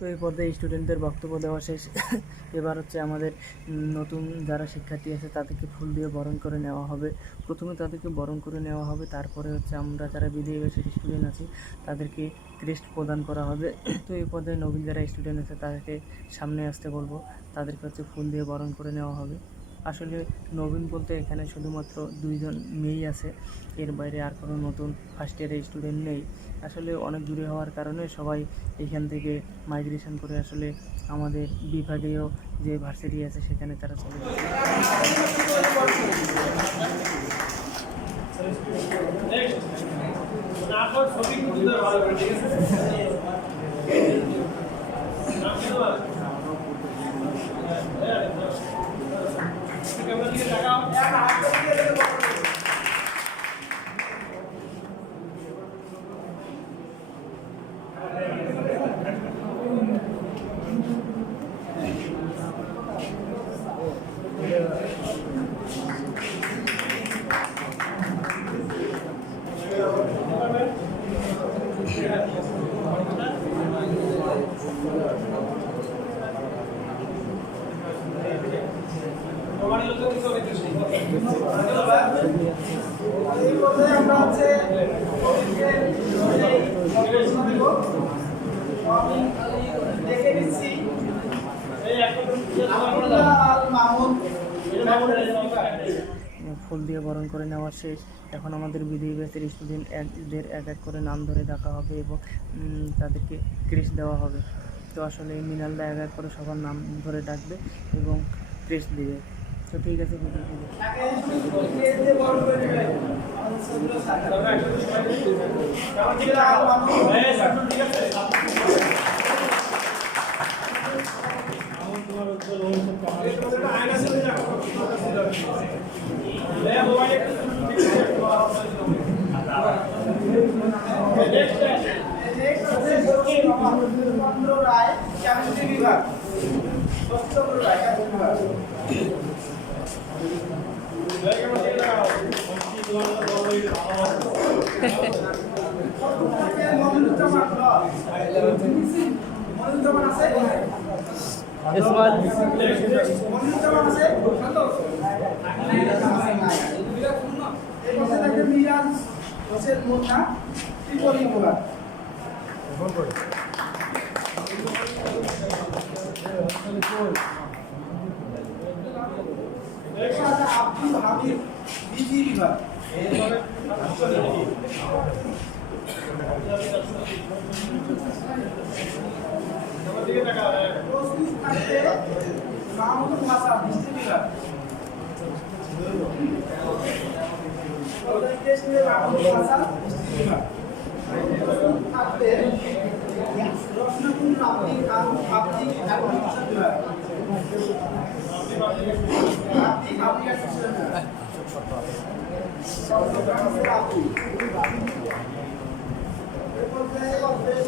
তো এই পর্যায়ে স্টুডেন্টদের বক্তব্য দেওয়া শেষ। এবার হচ্ছে আমাদের নতুন যারা শিক্ষার্থী আছে তাদেরকে ফুল দিয়ে বরণ করে নেওয়া হবে। প্রথমে তাদেরকে বরণ করে নেওয়া হবে, তারপরে হচ্ছে আমরা যারা বিদায়ী ব্যাচের স্টুডেন্ট আছি তাদেরকে ক্রেস্ট প্রদান করা হবে। তো এই পর্যায়ে নবীন যারা স্টুডেন্ট আছে তাদেরকে সামনে আসতে বলবো, তাদেরকে হচ্ছে ফুল দিয়ে বরণ করে নেওয়া হবে। আসলে নবীন বলতে এখানে শুধুমাত্র 2 জন মেয়েই আছে, এর বাইরে আর কোনো নতুন ফার্স্ট ইয়ারের স্টুডেন্ট নেই। আসলে অনেক দূরে হওয়ার কারণে সবাই এখান থেকে মাইগ্রেশন করে আসলে আমাদের বিভাগীয় যে ভার্সিটি আছে সেখানে তারা চলে যাচ্ছে। ফুল দিয়ে বরণ করে নেওয়া শেষ। এখন আমাদের বিদায়ী ব্যাচের স্টুডেন্টদের এক এক করে নাম ধরে ডাকা হবে এবং তাদেরকে ক্রেস্ট দেওয়া হবে। তো আসলে মিনালদা এক এক করে সবার নাম ধরে ডাকবে এবং ক্রেস্ট দিবে। তো ঠিক আছে,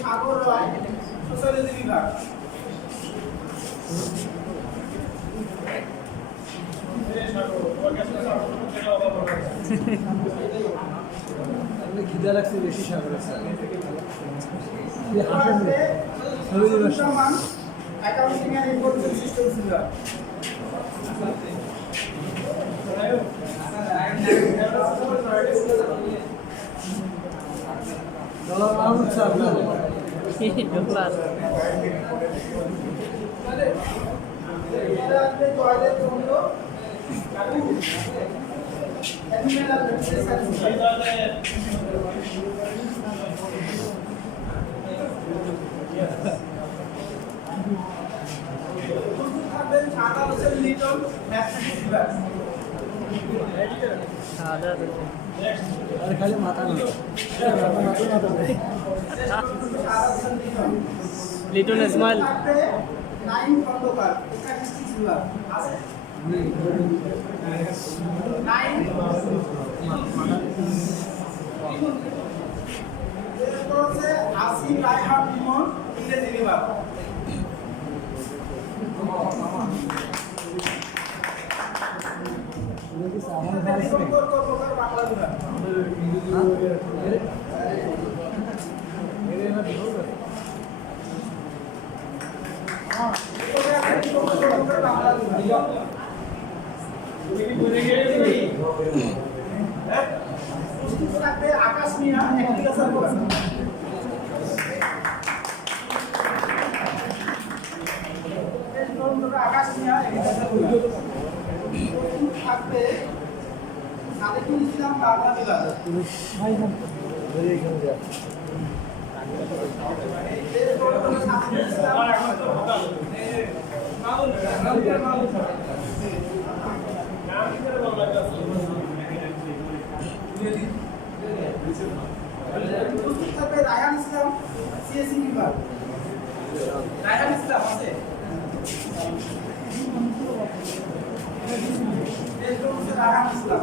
সাগর রায় সোশ্যালজি বিভাগ, খিদা লাগছে বেশি সাগর অ্যাকাউন্টিং এন্ড ইনফরমেশন সিস্টেমস বিভাগ, লিটন ম্যাথমেটিক্স বিভাগ, আর খালি মাথা লিটন ইসমাইল, 9 খন্দকার স্ট্যাটিস্টিক্স বিভাগ, 9 আসিফ রায়হান ইমন ইংরেজি বিভাগ, বাংলা বিভাগ, প্রস্তুত থাকবে আকাশ মিয়া এগ্রিকালচার কলেজ। আকাশ মিয়া এগ্রিকালচার কলেজ। প্রস্তুত থাকবে সাদেকুল ইসলাম বাংলা বিভাগ। প্রস্তুত থাকবে রায়হান ইসলাম সিএসসি বিভাগ। রায়হান ইসলাম আছে। রায়হান ইসলাম।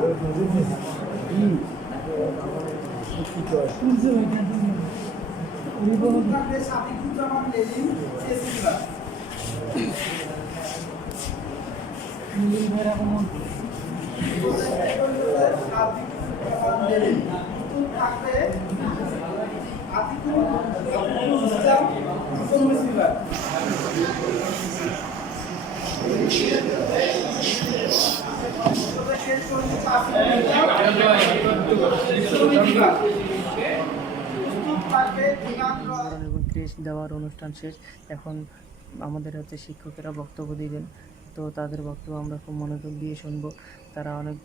প্রস্তুত থাকবে সাদিকুজ্জামান লেলিন সিএসসি বিভাগ। সাদিকুজ্জামান লেলিন। প্রস্তুত থাকবে আতিকুল ইসলাম ইকোনমিক্স বিভাগ। উপকরণ এবং ক্রেশ দেওয়ার অনুষ্ঠান শেষ। এখন আমাদের হচ্ছে শিক্ষকেরা বক্তব্য দিবেন, তো তাদের বক্তব্য আমরা খুব মনোযোগ দিয়ে শুনবো। তারা অনেক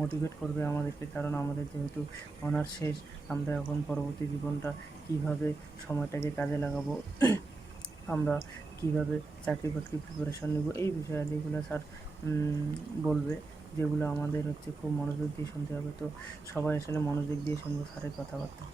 মোটিভেট করবে আমাদেরকে, কারণ আমাদের যেহেতু অনার্স শেষ, আমরা এখন পরবর্তী জীবনটা কীভাবে সময়টাকে কাজে লাগাবো, আমরা কীভাবে চাকরি বাকরি প্রিপারেশন নেব, এই বিষয়াদিগুলো স্যার বলবে, যেগুলো আমাদের হচ্ছে খুব মনোযোগ দিয়ে শুনতে হবে। তো সবাই আসলে মনোযোগ দিয়ে শুনবো স্যারের কথাবার্তা।